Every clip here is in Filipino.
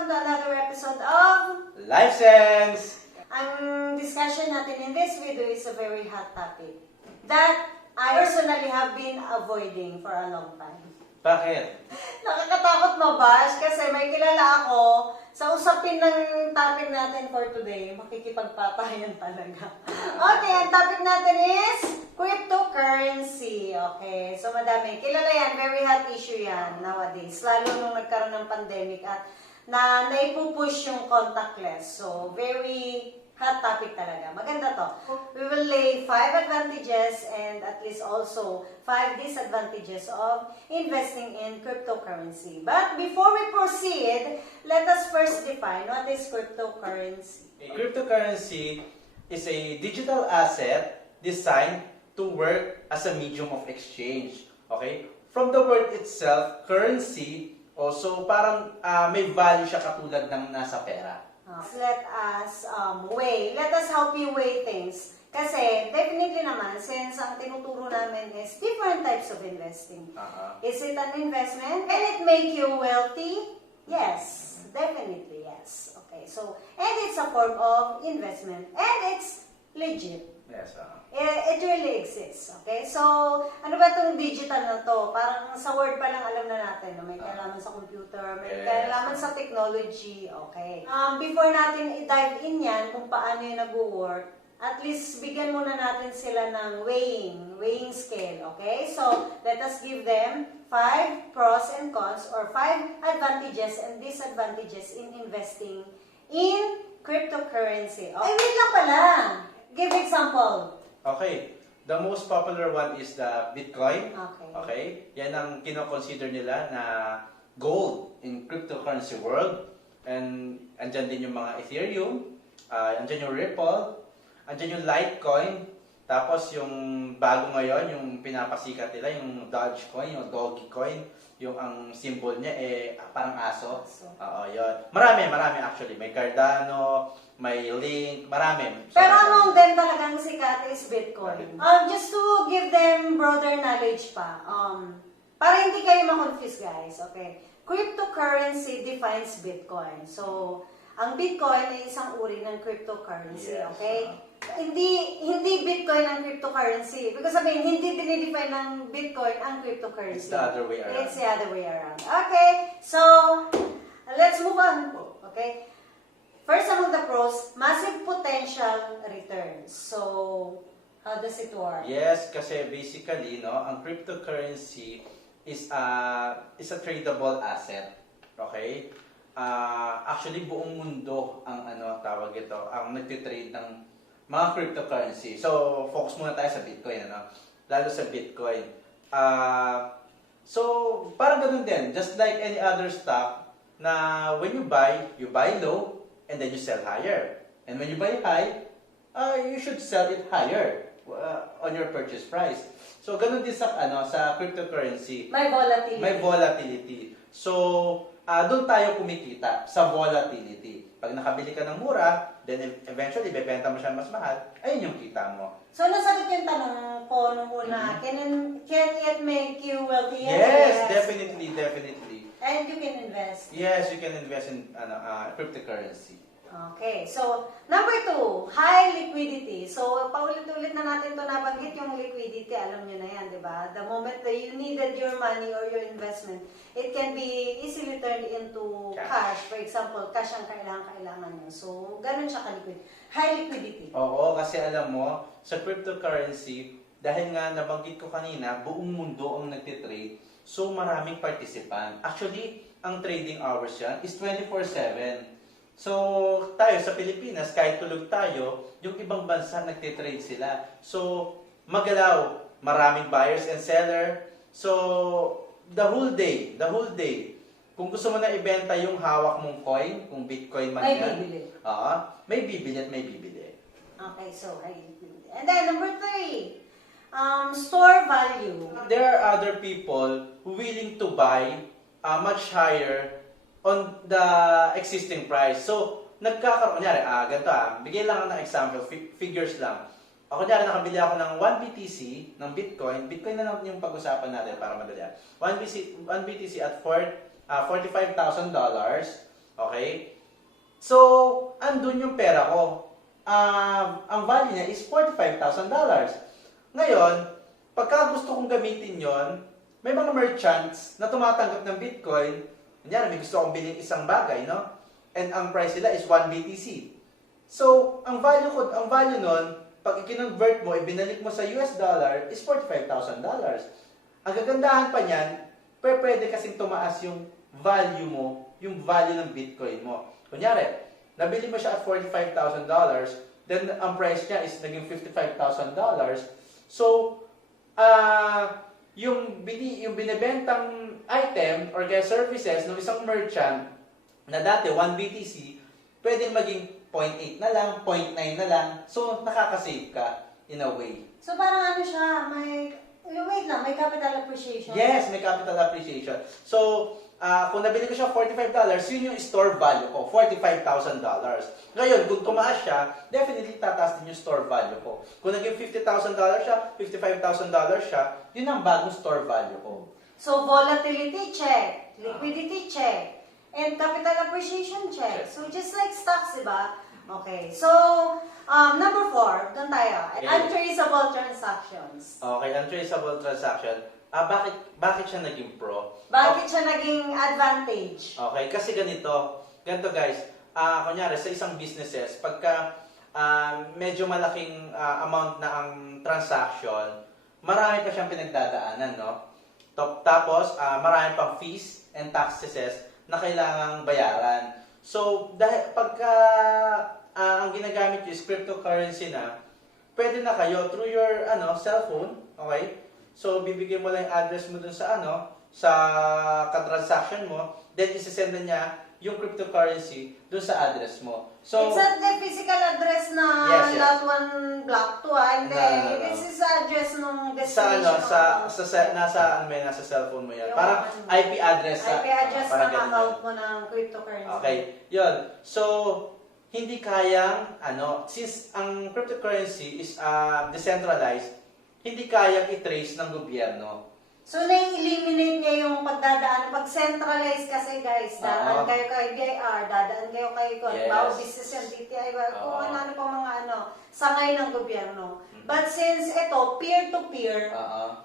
welcome to another episode of Life Sense! Ang discussion natin in this video is a very hot topic that I personally have been avoiding for a long time. Bakit? Nakakatakot mabash kasi may kilala ako sa usapin ng topic natin for today, makikipagpatayan talaga. Okay, ang topic natin is cryptocurrency. Okay, so madami. Kilala yan, very hot issue yan nowadays. Lalo nung nagkaroon ng pandemic at naipupush yung contactless. So, very hot topic talaga. Maganda to. We will lay 5 advantages and at least also 5 disadvantages of investing in cryptocurrency. But before we proceed, let us first define what is cryptocurrency. A cryptocurrency is a digital asset designed to work as a medium of exchange. Okay? From the word itself, currency, also parang may value siya katulad ng nasa pera. Let us let us help you weigh things. Kasi, definitely naman, since ang tinuturo namin is different types of investing. Is it an investment? Can it make you wealthy? Yes. Definitely, yes. Okay, so, and it's a form of investment. And it's legit. Yes. It really exists. Okay? So, ano ba itong digital na to? Parang sa word pa lang alam na natin. No? May kailangan sa computer, may kailangan sa technology. Okay. Before natin i-dive in yan kung paano yung nag-work, at least bigyan muna natin sila ng weighing scale. Okay? So, let us give them 5 pros and cons or 5 advantages and disadvantages in investing in cryptocurrency. Okay, wait lang pala. Give example. Okay. The most popular one is the Bitcoin. Okay. Okay? Yan ang kino-consider nila na gold in cryptocurrency world. And andyan din yung mga Ethereum, andyan yung Ripple, andyan yung Litecoin, tapos yung bago ngayon, yung pinapasikat nila, yung Dogecoin, yung Dogecoin, yung ang symbol niya parang aso. Oo, yun. Marami actually. May Cardano, may Link, marami. Pero anong din talagang sikat is Bitcoin. Just to give them broader knowledge pa, para hindi kayo ma-confuse guys, okay? Cryptocurrency defines Bitcoin. So, ang Bitcoin ay isang uri ng cryptocurrency, Yes, okay? Hindi Bitcoin ang cryptocurrency. Because sabihin, hindi dinidefine ng Bitcoin ang cryptocurrency. It's the other way around. It's the other way around. Okay, so, let's move on. Okay? First, among the pros, massive potential returns. So, how does it work? Yes, kasi basically, no, ang cryptocurrency is a tradable asset. Okay? Actually, buong mundo ang tawag ito, ang nagtitrade ng mga cryptocurrency. So, focus muna tayo sa Bitcoin, lalo sa Bitcoin. So, parang ganun din, just like any other stock, na when you buy low, and then you sell higher. And when you buy high, you should sell it higher on your purchase price. So, ganun din sa cryptocurrency. May volatility. May volatility. So, doon tayo kumikita sa volatility. Pag nakabili ka ng mura, then eventually, bebenta mo siya mas mahal, ayun yung kita mo. So, nasagot yung tanong ko nung una, can it make you wealthy? Yes, definitely. And you can invest. Yes, you can invest in cryptocurrency. Okay, so number 2, high liquidity. So, paulit-ulit na natin to nabanggit yung liquidity. Alam nyo na yan, di ba? The moment that you needed your money or your investment, it can be easily turned into cash. For example, cash ang kailangan nyo. So, ganun siya ka-liquid. High liquidity. Oo, kasi alam mo, sa cryptocurrency, dahil nga nabanggit ko kanina, buong mundo ang nagtitrade, so maraming participant. Actually, ang trading hours yan is 24/7. So, tayo sa Pilipinas, kahit tulog tayo, yung ibang bansa nagtitrade sila. So, magalaw, maraming buyers and seller. So, the whole day, kung gusto mo na ibenta yung hawak mong coin, kung Bitcoin man May yan, bibili. may bibili at may bibili. Okay, so high liquidity. And then number 3, store value. There are other people who willing to buy much higher on the existing price. So, nagkakaroon, kunyari, ganito bigyan lang ng example, figures lang. Kunyari, nakabili ako ng 1 BTC ng Bitcoin. Bitcoin na lang yung pag-usapan natin para madali. 1 BTC at $45,000. Okay? So, andun yung pera ko. Ang value niya is $45,000. Ngayon, pagka gusto kong gamitin yon, may mga merchants na tumatanggap ng Bitcoin. Kunyari, may gusto akong biling isang bagay, no? And ang price nila is 1 BTC. So, ang value nun, pag i-convert mo, ibinalik mo sa US dollar, is $45,000. Ang gagandahan pa niyan, pwede kasing tumaas yung value mo, yung value ng Bitcoin mo. Kunyari, nabili mo siya at $45,000, then ang price niya is naging $55,000. So, yung binibentang item or kaya services ng isang merchant na dati 1 BTC, pwedeng maging 0.8 na lang, 0.9 na lang. So, nakakasave ka in a way. So, parang ano siya, wait lang, may capital appreciation. Yes, may capital appreciation. So, kung nabili ko siya $45, yun yung store value ko, $45,000. Ngayon, kung tumaas siya, definitely tataas din yung store value ko. Kung naging $50,000 siya, $55,000 siya, yun ang bagong store value ko. So, volatility check, liquidity check, and capital appreciation check. So, just like stocks, diba? Okay. So, number 4, doon tayo. Okay. Untraceable transactions. Okay, untraceable transaction. Bakit siya naging pro? Bakit siya naging advantage? Okay, kasi ganito guys, kunyari sa isang businesses, pagka medyo malaking amount na ang transaction, marami pa siyang pinagdadaanan, no? Tapos, marami pang fees and taxes na kailangang bayaran. So, dahil pagka ang ginagamit nyo is cryptocurrency na, pwede na kayo through your cellphone, okay? So, bibigyan mo lang yung address mo dun sa sa katransaction mo, then isisend na niya yung cryptocurrency dun sa address mo. So, it's not the physical address na Yes. lot 1, block 2, and No. this is the address nung sa destination. nasa cellphone mo yan. Yung Parang IP address. IP address parang ng ganun account yan. mo ng cryptocurrency. Okay, yun. So, hindi kayang, since ang cryptocurrency is decentralized, hindi kayang i-trace ng gobyerno. So, na-eliminate niya yung pagdadaan. Pag centralized kasi, guys, dadaan kayo kay BIR, dadaan kayo kay Yes. business and DTI, kung ano pa mga sangay ng gobyerno. But since ito, peer-to-peer,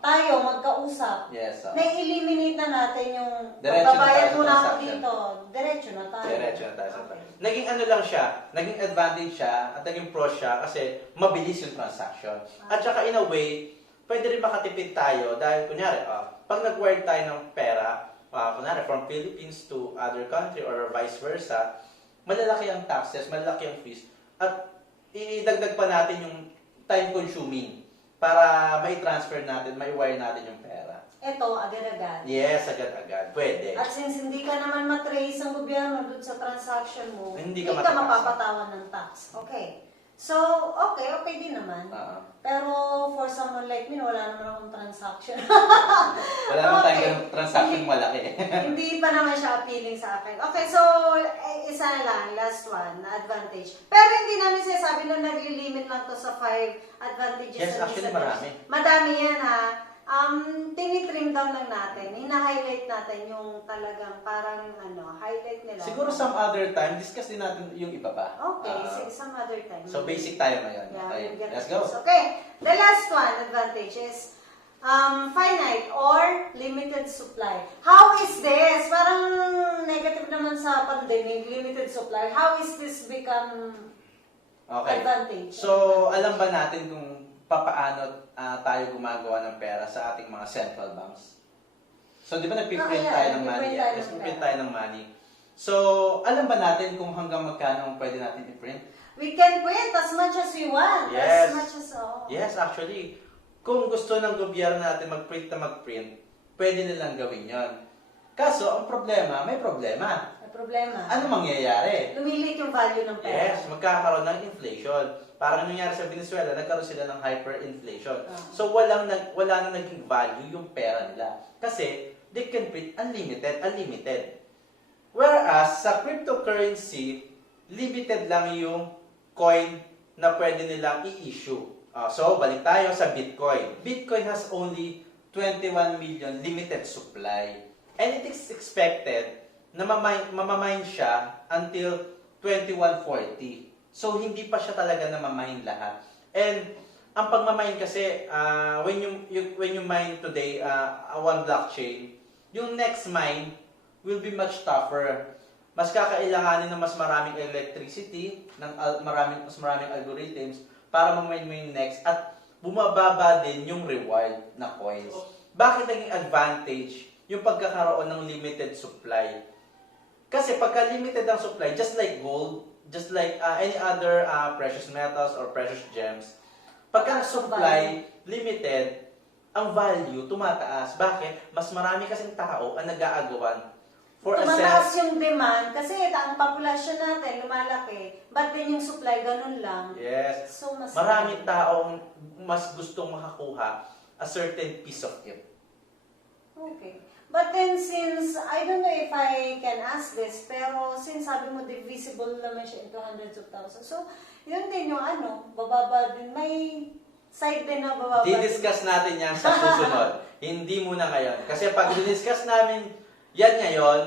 tayo magkausap, Yes. na-eliminate na natin yung Diretso na pagbabayad tayo sa muna ako transaction. dito. Diretso na tayo. Diretso na tayo sa Okay. Naging lang siya, naging advantage siya, at naging pro siya kasi mabilis yung transaction. At saka in a way, pwede rin makatipid tayo dahil kunyari, pag nag-wire tayo ng pera, kunyari from Philippines to other country or vice versa, malalaki ang taxes, malalaki ang fees, at idagdag pa natin yung time consuming para may transfer natin, may wire natin yung pera. Ito, agad-agad. Yes, agad-agad. Pwede. At since hindi ka naman matrace ang gobyerno dun sa transaction mo, Hindi hindi ka ka matataksan. mapapatawan ng tax. Okay. So, okay din naman. Pero for someone like me, wala naman akong transaction. Wala naman tayong Okay. ganung transaction malaki. Hindi pa naman siya appealing sa akin. Okay, so, isa na lang, last one, na advantage. Pero hindi namin sinasabi na nagli-limit lang to sa 5 advantages. Yes, and actually, disadvantages. marami. Madami yan, ha. Tinitrim down lang natin. Hina-highlight natin yung talagang parang highlight nila. Siguro some other time, discuss din natin yung iba pa. Okay, some other time. So basic tayo ngayon. Yeah, Okay, we'll get let's to go. this. Okay, the last one advantage is finite or limited supply. How is this? Parang negative naman sa pandemic, limited supply. How is this become Okay. advantage? So, alam ba natin kung papaano tayo gumagawa ng pera sa ating mga central banks? So, di ba nagpiprint tayo ng money? Yes, nagpiprint tayo ng money. So, alam ba natin kung hanggang magkano ang pwede natin i-print? We can print as much as we want. Yes. As much as Yes, actually, kung gusto ng gobyerno natin mag-print na mag-print, pwede nilang gawin yon. Kaso, ang problema, may problema. May problema. Ano mangyayari? Lumilit yung value ng pera. Yes, magkakaroon ng inflation. Parang nangyari sa Venezuela, nagkaroon sila ng hyperinflation. So, wala na naging value yung pera nila. Kasi, they can print unlimited. Whereas, sa cryptocurrency, limited lang yung coin na pwede nilang i-issue. So, balik tayo sa Bitcoin. Bitcoin has only 21 million limited supply. And it is expected mamamine siya until 2140. So, hindi pa siya talaga namamine lahat. And, ang pagmamine kasi, when you mine today, one blockchain, yung next mine will be much tougher. Mas kakailanganin ng mas maraming electricity, mas maraming algorithms, para ma-mine mo yung next, at bumababa din yung reward na coins. Bakit naging advantage yung pagkakaroon ng limited supply? Kasi pagka limited ang supply, just like gold, just like any other precious metals or precious gems, pagka ang supply limited, ang value tumataas. Bakit? Mas marami kasing tao ang nag-aagawan for a Tumataas yung demand kasi ang populasyon natin lumalaki, but then yung supply ganun lang. Yes. So, mas Maraming taong mas gustong makakuha a certain piece of it. Okay. But then since, I don't know if I can ask this, pero since sabi mo divisible naman siya into hundreds of thousands, so yun din yung bababa din, may side din na bababa din. Di-discuss natin yan sa susunod. Hindi muna ngayon. Kasi pag di-discuss namin yan ngayon,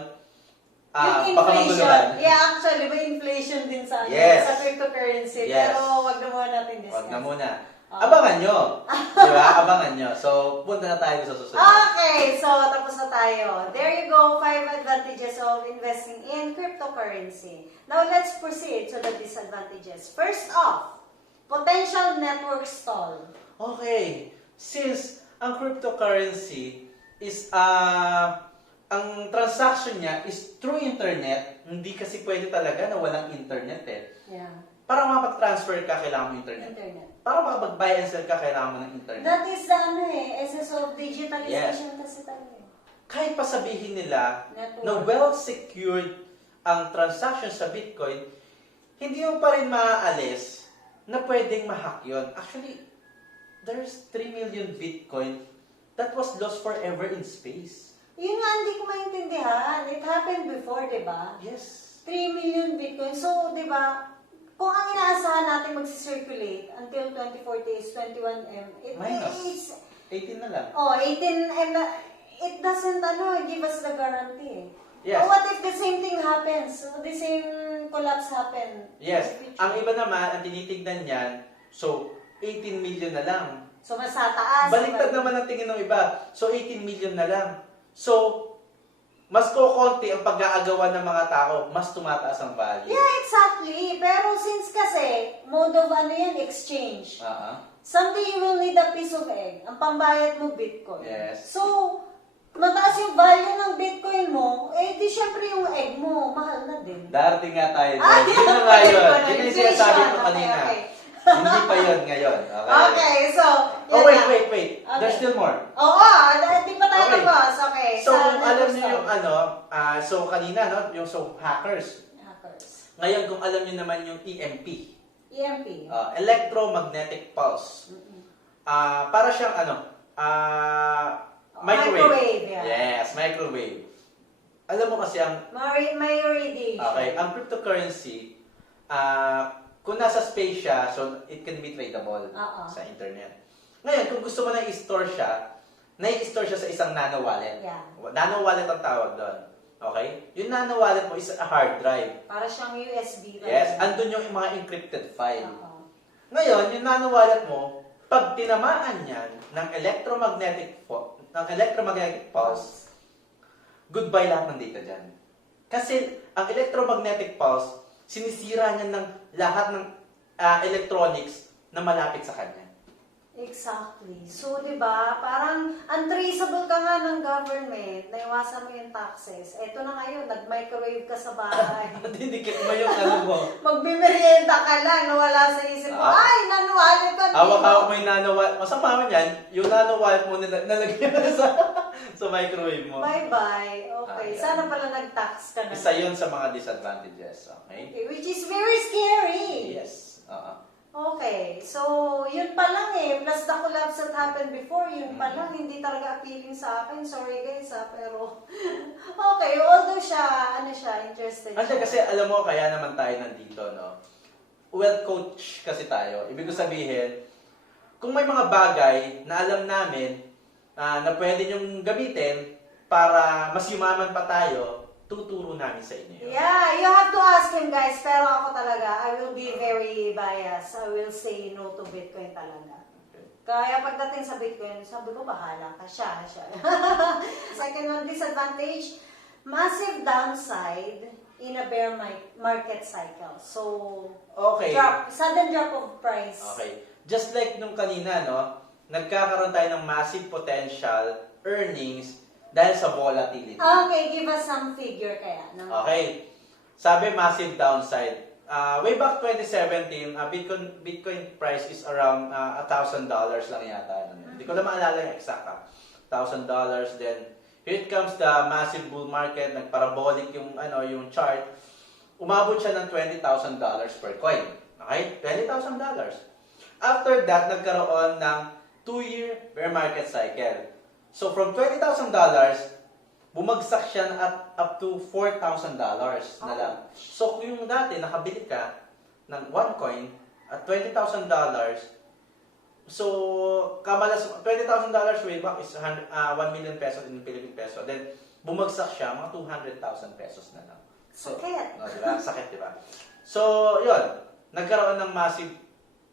Yung baka inflation, maguluhan. yeah, actually, may inflation din sa, Yes. sa cryptocurrency, Yes. pero wag na muna natin discuss. Wag na muna. Abangan nyo. Di ba? Abangan nyo. So, punta na tayo sa susunod. Okay, so tapos na tayo. There you go, 5 advantages of investing in cryptocurrency. Now, let's proceed to the disadvantages. First off, potential network stall. Okay. Since ang cryptocurrency is, ang transaction niya is through internet, hindi kasi pwede talaga na walang internet eh. Yeah, Para makapag-transfer ka, kailangan mo internet. internet. Para makapag-buy and sell ka, kailangan mo ng internet. That is the essence of digitalization kasi talaga. Kahit pa sabihin nila Network. na well-secured ang transaction sa Bitcoin, hindi mo pa rin maaalis na pwedeng ma-hack yun. Actually, there's 3 million Bitcoin that was lost forever in space. Yun nga, hindi ko maintindihan. It happened before, di ba? Yes. 3 million Bitcoin. So, di ba, kung ang inaasahan natin mag-circulate until 2040 is 21M, Minus. it's, 18 na lang. 18M na, it doesn't, give us the guarantee. Yes. So, what if the same thing happens? So, the same collapse happen? Yes. in the future? Ang iba naman, ang tinitignan niyan, so 18 million na lang. So, mas tataas. Baliktad naman ang tingin ng iba. So 18 million na lang. So, mas kokonti ang pag-aagawan ng mga tao, mas tumataas ang value. Yeah, exactly. Pero since kasi, mode of exchange. Someday you will need a piece of egg. Ang pambayad mo, Bitcoin. Yes. So, mataas yung value ng Bitcoin mo, di syempre yung egg mo, mahal na din. Darating nga tayo. Ah, Yun na nga yun. yun. Yun yung sinasabi ko Okay, kanina. okay. Hindi pa yun ngayon. Okay. Okay, so, Oh, yan na. wait. Okay. There's still more. Oo, di pa tayo Okay. tapos. Okay. So, sa kung alam niyo network yung so kanina, no, yung hackers. hackers. Ngayon, kung alam niyo naman yung EMP, EMP. electromagnetic pulse. Para siyang microwave. Yeah. Yes, microwave. Alam mo kasi May radiation. okay, ang cryptocurrency, kung nasa space siya, so it can be tradable sa internet. Ngayon, kung gusto mo na i-store siya, nai-store siya sa isang nano wallet. Yeah. Nano wallet ang tawag doon. Okay? Yung nano wallet mo is a hard drive. Para siyang USB. Yes, andun yung mga encrypted file. Oo. Ngayon, yung nano wallet mo, pag tinamaan yan ng electromagnetic pulse, goodbye lahat ng data dyan. Kasi ang electromagnetic pulse, sinisira niya ng lahat ng electronics na malapit sa kanya. Exactly. So, di ba, parang untraceable ka nga ng government, naiwasan mo yung taxes. Eto na ngayon, nag-microwave ka sa bahay. Didikit mo yung mo. Magbimeryenda ka lang, nawala sa isip mo, ay, nanuwali ka. Hawak-hawak mo yung nano wallet. Masama man yan, yung nano wallet mo nalagyan sa microwave mo. Bye-bye. Okay. Sana pala nag-tax ka na. Isa yun sa mga disadvantages. Okay? Okay, which is very scary. Yes. Okay, so yun pa lang plus the collapse that happened before, yun pa lang, hindi talaga appealing sa akin. Sorry guys pero okay, although siya, interested siya. Kasi alam mo, kaya naman tayo nandito, no? Well coach kasi tayo. Ibig ko sabihin, kung may mga bagay na alam namin na pwede nyong gamitin para mas yumaman pa tayo, tuturo namin sa inyo yun. Yeah, you have to ask him, guys. Pero ako talaga, I will be very biased. I will say no to Bitcoin talaga. Okay. Kaya pagdating sa Bitcoin, sabi ko, bahala ka. Siya. Second one, disadvantage, massive downside in a bear market cycle. So, Okay. sudden drop of price. Okay. Just like nung kanina, no, nagkakaroon tayo ng massive potential earnings dahil sa volatility. Okay, give us some figure kaya. No? Okay. Sabi massive downside. Way back 2017, Bitcoin price is around $1,000 lang yata. Hindi ko na maalala yung exact. $1,000. Then here it comes the massive bull market, nagparabolic yung chart. Umabot siya ng $20,000 per coin. Okay? $20,000. After that, nagkaroon ng 2-year bear market cycle. So from $20,000, bumagsak siya at up to $4,000 na lang. So kung yung dati nakabili ka ng 1 coin at $20,000, so kamalas $20,000 way back is 1 million pesos in Philippine peso. Then bumagsak siya mga 200,000 pesos na lang. So, Sakit. no, diba? Sakit, diba? So, yun. Nagkaroon ng massive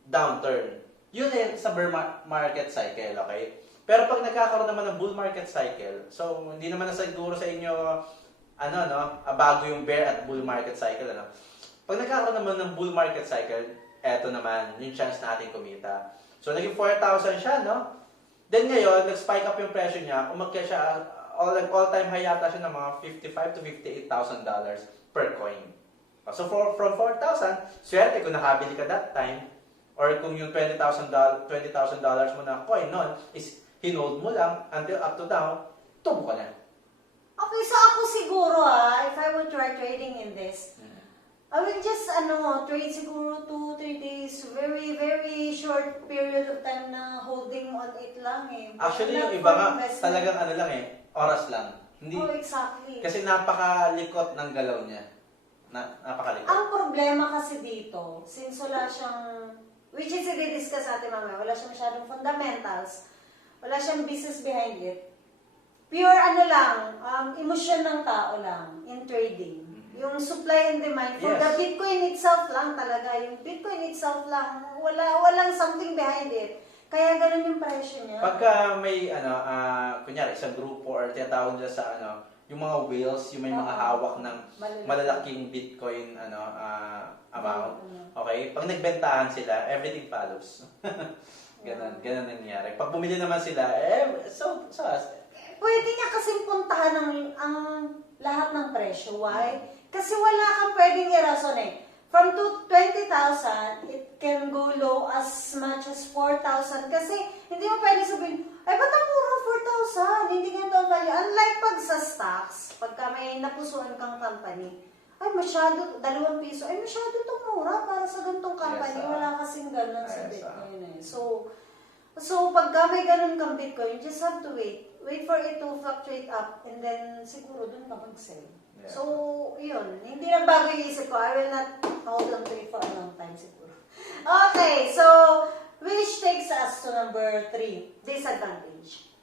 downturn. Yun eh, sa bear market cycle, okay? Pero pag nagkakaroon naman ng bull market cycle, so hindi naman na siguro sa inyo, bago yung bear at bull market cycle, Pag nagkakaroon naman ng bull market cycle, eto naman, yung chance natin kumita. So, naging 4,000 siya, no? Then ngayon, nag-spike up yung presyo niya, umakyat siya, all-time high yata siya ng mga $55,000 to $58,000 per coin. So, from 4,000, swerte kung nakabili ka that time, or kung yung $20,000 mo na coin nun, is hinold mo lang until up to now, tubo ka na. Okay, so ako siguro if I would try trading in this, I will just trade siguro 2-3 days, very very short period of time na holding on it lang eh. Actually, Not yung for iba nga, investment. talagang oras lang. Hindi, Oh, exactly. kasi napakalikot ng galaw niya. Napakalikot. Ang problema kasi dito, since wala siyang, which is i-discuss natin mamaya, wala siyang masyadong fundamentals, wala siyang business behind it, pure emosyon ng tao lang in trading. Yung supply and demand for Yes. the Bitcoin itself lang talaga. Yung Bitcoin itself lang, walang something behind it. Kaya ganun yung presyo niya. Pagka may, kunyari, isang grupo or tinatawag nila sa, yung mga whales, yung may mga hawak ng malalaking Bitcoin, amount. Okay? Pag nagbentahan sila, everything follows. Ganun nangyayari. Pag bumili naman sila, Pwede niya kasing puntahan ang lahat ng presyo. Why? Kasi wala kang pwedeng i-rason eh. From 20,000, it can go low as much as 4,000. Kasi hindi mo pwede sabihin, ay ba't ang mura 4,000? Hindi ganito ang value. Unlike pag sa stocks, pagka may napusuan kang company, ay masyado, 2 piso, ay masyado itong mura para sa ganitong company. Yes, Wala kasing ganun sa yes, Bitcoin eh. So pagka may ganun kang Bitcoin, you just have to wait. Wait for it to fluctuate up and then siguro dun ka mag-sell. Yeah. So, yun. Hindi na bago yung isip ko. I will not hold on to it for a long time siguro. Okay, so, which takes us to number 3. Disadvantage.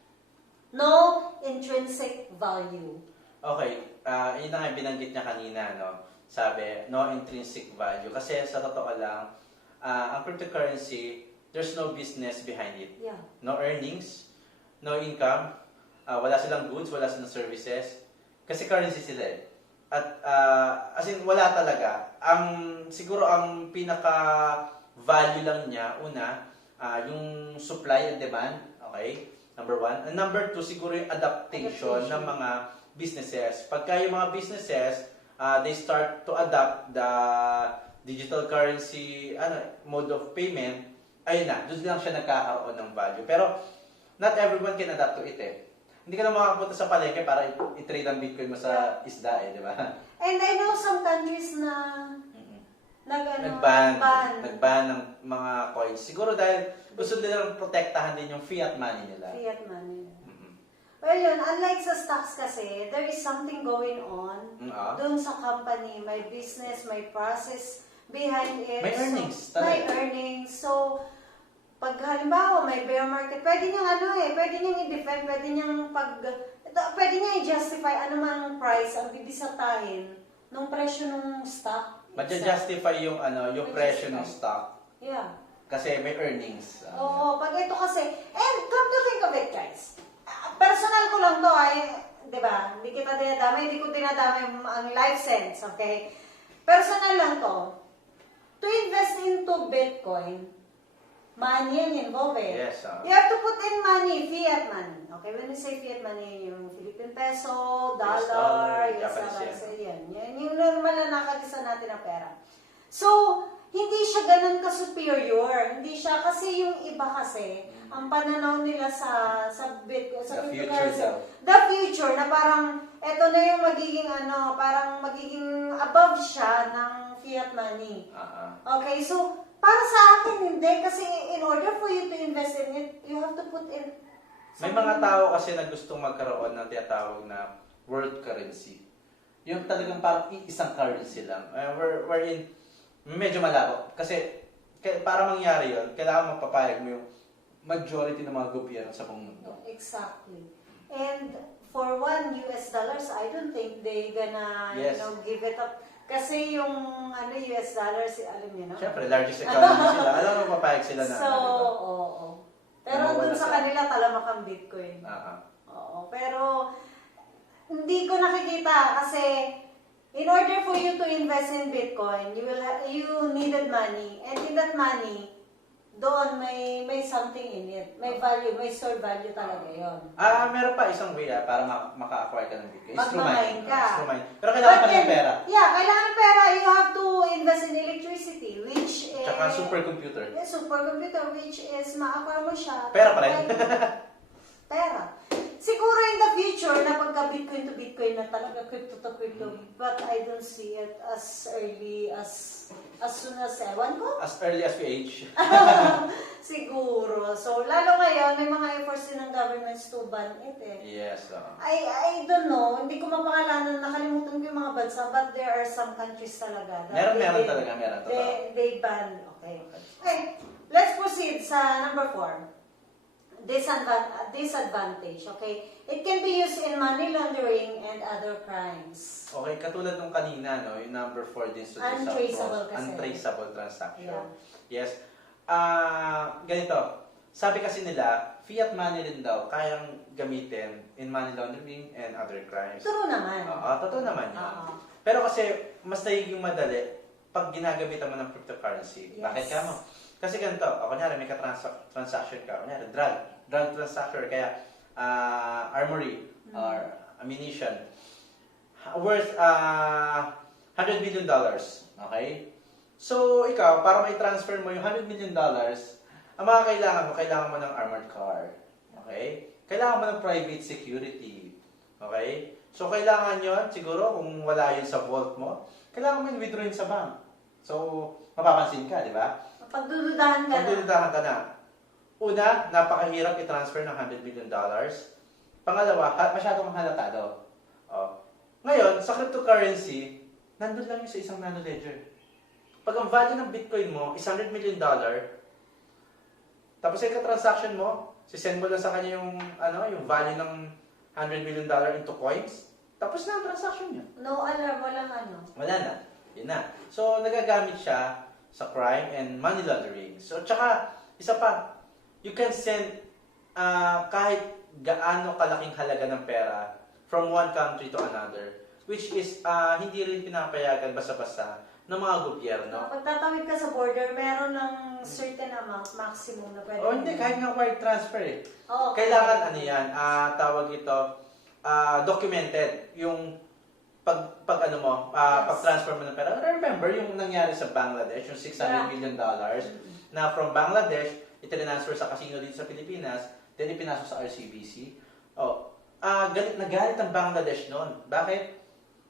No intrinsic value. Okay, yun na nga binanggit niya kanina, no? Sabi, no intrinsic value. Kasi sa totoo lang, ang cryptocurrency, there's no business behind it. Yeah. No earnings, no income, wala silang goods, wala silang services. Kasi currency sila eh. At as in, wala talaga. Siguro ang pinaka-value lang niya, una, yung supply and demand, okay? Number 1. And number 2, siguro yung adaptation ng mga businesses. Pagka yung mga businesses, they start to adapt the digital currency mode of payment, ayun na, doon lang siya nagkakaroon ng value. Pero, not everyone can adapt to it eh. Hindi ka na makakapunta sa palengke para i-trade ang Bitcoin mo sa isda eh, di ba? And I know some countries na nag-ban ng mga coins. Siguro dahil gusto nilang protektahan din yung fiat money nila. Fiat money. Well, yun, unlike sa stocks kasi, there is something going on doon sa company. May business, may process behind it. May earnings. May earnings. So, pag halimbawa may bear market, pwede niyang pwede niyang i-defend, pwede niyang pwede niya i-justify anumang price ang bibisatahin nung presyo ng stock. Madja-justify yung yung presyo ng Madja-justify. stock Yeah. kasi may earnings. Oo, pag ito kasi, and come to think of it guys, personal ko lang to ay, di ba, hindi kita dinadamay, hindi ko dinadamay ang life sense, okay? Personal lang to. To invest into Bitcoin, money ang involved eh. Yes. You have to put in money, fiat money. Okay, when we say fiat money, yung Philippine peso, dollar, dollar, US Japanese dollar, yan. Yung normal na nakagisa natin na pera. So, hindi siya ganun ka-superior. Hindi siya, kasi yung iba kasi, ang pananaw nila sa Bitcoin, sa The future cryptocurrency, daw. the future, na parang, eto na yung magiging parang magiging above siya ng fiat money. Okay, so, para sa akin, hindi. Kasi in order for you to invest in it, you have to put in May mga tao kasi na gustong magkaroon ng tinatawag na world currency. Yung talagang parang isang currency lang. Wherein, medyo malabo. Kasi, para mangyari yon, kailangan mapapayag mo yung majority ng mga gobyerno sa buong mundo. Exactly. And for $1 US, I don't think they gonna, Yes. give it up. Kasi yung US dollars, alam niyo, no? Siyempre, largest economy sila. Alam mo, papayag sila na So, diba? oo. Pero Nawawala dun sa sa- kanila, talamak ang Bitcoin. Ah. Oo. Pero, hindi ko nakikita kasi in order for you to invest in Bitcoin, you needed money. And in that money, doon may something in it. May value, may store value talaga yon. Meron pa isang way para maka-acquire ka ng Bitcoin. Magmamain ka. Instrument. Pero kailangan pa ng pera. Yeah, kailangan ng pera. You have to invest in electricity, which is... Tsaka supercomputer. Supercomputer, which is ma-acquire mo siya. Pera pa rin. Pera. Siguro in the future, na pagka Bitcoin to Bitcoin na talaga, crypto to crypto, but I don't see it as early as soon as, ewan ko? As early as we age. Siguro. So, lalo ngayon, may mga efforts din ng governments to ban it eh. Yes. I don't know, hindi ko mapangalanan, nakalimutan ko yung mga bansa, but there are some countries talaga. that Meron they- talaga, meron. Totoo. They ban, okay. Okay, let's proceed sa number 4. Disadvantage, okay? It can be used in money laundering and other crimes. Okay, katulad nung kanina, no, yung number 4 din sa Untraceable kasi. untraceable transaction. Yeah. Yes. Ganito. Sabi kasi nila, fiat money rin daw kayang gamitin in money laundering and other crimes. True naman. Oo, totoo naman yun. Oo. Pero kasi, mas nagiging madali pag ginagamitan mo ng cryptocurrency. Yes. Bakit ka mo? Kasi ganito, kunyari may ka-transaction ka, kunyari drug transaction, kaya armory or ammunition, worth $100 million. Okay? So, ikaw, para mai-transfer mo yung $100 million, ang mga kailangan mo ng armored car. Okay? Kailangan mo ng private security. Okay? So, kailangan yon siguro, kung wala yun sa vault mo, kailangan mo yung withdraw yun sa bank. So, mapapansin ka, di ba? Pagdududahan ka na. Pagdududahan ka na. Una, napakahirap i-transfer ng $100 million. Pangalawa, masyadong halatado. Ngayon, sa cryptocurrency, nandun lang yun sa isang nano-ledger. Pag ang value ng Bitcoin mo is $100 million, tapos yung transaction mo, sisend mo lang sa kanya yung value ng $100 million into coins, tapos na ang transaction niya. No alarm, walang Wala na. Yun na. So, nagagamit siya sa crime and money laundering. So, tsaka, isa pa, you can send kahit gaano kalaking halaga ng pera from one country to another, which is hindi rin pinapayagan basta-basta ng mga gobyerno. Pag tatawid ka sa border, meron ng certain amount, maximum na pwede. O hindi, kahit nga wire transfer eh. Oo, Kailangan tawag ito, documented. Yung pag-transfer mo ng pera. Remember yung nangyari sa Bangladesh, yung $600 million na from Bangladesh, itinransfer sa casino dito sa Pilipinas, then ipinasok sa RCBC. Galit na galit ang Bangladesh noon. Bakit?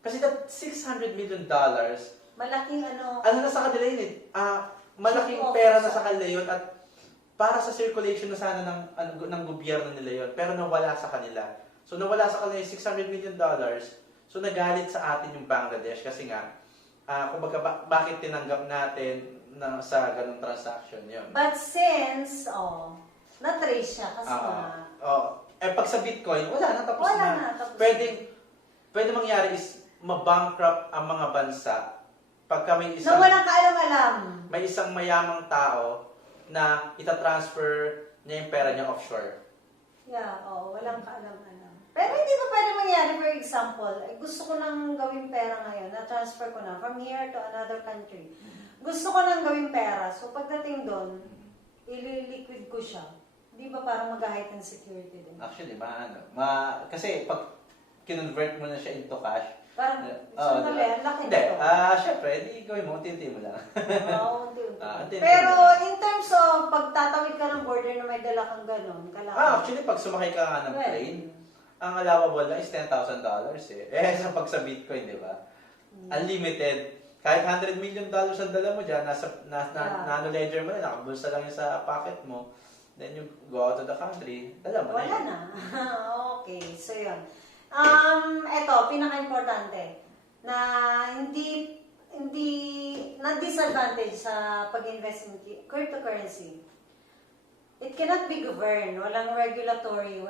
Kasi that $600 million, malaking na sa kanila yun eh. Malaking pera na sa kanila yun at para sa circulation na sana ng gobyerno nila yun. Pero nawala sa kanila. So nawala sa kanila yung $600 million. So nagalit sa atin yung Bangladesh kasi nga, kumbaga bakit tinanggap natin sa ganung transaction yun. But since, na-trace siya kasi pag sa Bitcoin, wala na, tapos Wala na. na, tapos Pwede mangyari is mabankrupt ang mga bansa pagka may Na walang kaalam-alam. may isang mayamang tao na itatransfer niya yung pera niya offshore. Yeah, oo, walang kaalam-alam. Pero hindi ba pwede mangyari, for example, gusto ko nang gawing pera ngayon, na-transfer ko na from here to another country. Gusto ko nang gawing pera, so pagdating doon, ililiquid ko siya. Di ba parang mag-heighten security din? Actually, kasi pag kinonvert mo na siya into cash, Parang, diba? sandali, ang laki Hindi, nito. syempre, di gawin mo, unti-unti mo lang. Oo, unti-unti. Unti-unti Pero mo lang. in terms of pagtatawid ka ng border na may dala kang ganun, Actually, pag sumakay ka nga ng plane, ang allowable lang is $10,000 eh. Sa pag sa Bitcoin, di ba? Unlimited. Kahit $100 million ang dala mo dyan, nano ledger mo na, nakabulsa lang yun sa pocket mo. Then you go out of the country, dala mo Wala na. Okay, so yun. Eto, pinaka-importante, na hindi na disadvantage sa pag-invest in cryptocurrency. It cannot be governed. Walang regulatory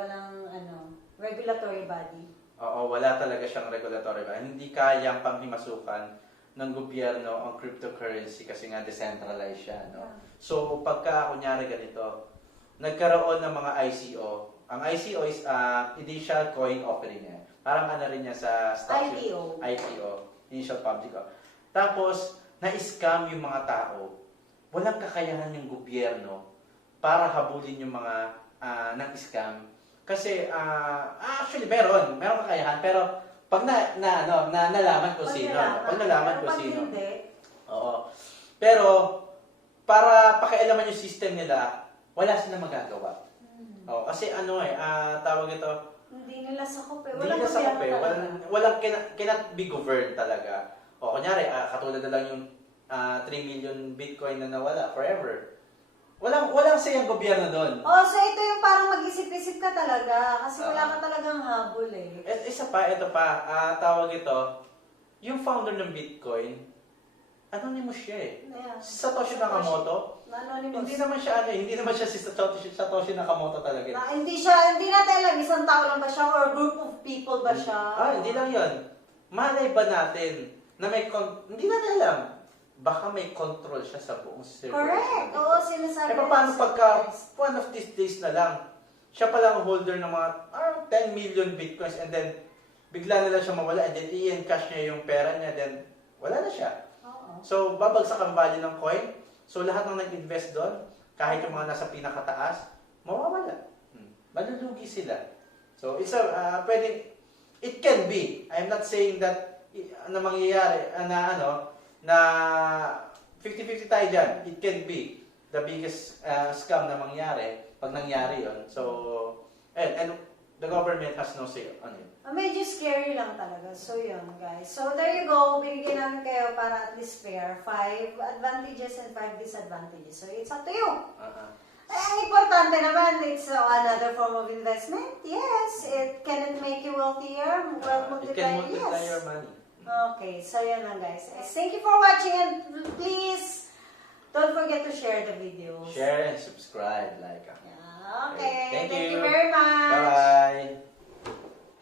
body. Oo, wala talaga siyang regulatory ba? Hindi kayang panghimasukan ng gobyerno ang cryptocurrency kasi nga decentralized siya, no? So, pagka kunyari ganito, nagkaroon ng mga ICO. Ang ICO is initial coin offering niya. Parang ano rin niya sa stock IPO, initial public. Tapos, na-scam yung mga tao. Walang kakayahan yung gobyerno para habulin yung mga nang-scam. Kasi, actually, meron kakayahan, pero pag nalaman ko sino. Pag nalaman ko sino. Oo. Pero, para pakialaman yung system nila, wala silang magagawa. Oh, kasi tawag ito, Hindi nila sakop eh. hindi nila sakop eh. Walang cannot be governed talaga. O, kunyari, katulad na lang yung 3 million Bitcoin na nawala forever. Walang sayang gobyerno doon. Oh, so ito yung parang mag-isip-isip ka talaga kasi wala ka talagang habol eh. Ito pa, tawag ito, yung founder ng Bitcoin, anonymous siya eh. Yeah. Si Satoshi Nakamoto, Anonymous. hindi naman siya si Satoshi Nakamoto talaga. Hindi natin alam, isang tao lang ba siya or group of people ba siya? Hindi lang yun. Malay ba natin na hindi natin alam. Baka may control siya sa buong server. Correct. Oo, sinasabi. Paano pagka one of these days na lang, siya pala ang holder ng mga 10 million bitcoins and then bigla na lang siya mawala and then i-encash niya yung pera niya then wala na siya. So, babagsak ang value ng coin. So, lahat ng nag-invest doon, kahit yung mga nasa pinakataas, mawawala. Malulugi sila. So, it can be. I'm not saying that na mangyayari, na 50-50 tayo dyan. It can be the biggest scam na mangyari pag nangyari yon. So, and the government has no say on it. Medyo scary lang talaga. So, yun, guys. So, there you go. Binigyan namin kayo para at least fair. 5 advantages and 5 disadvantages. So, it's up to you. Ang importante naman, it's another form of investment. Yes, it can make you wealthier. It can multiply your money. Okay, so yan lang, guys. Thank you for watching and please don't forget to share the videos. Share and subscribe. Yeah, okay. Thank Thank you. you very much. Bye-bye.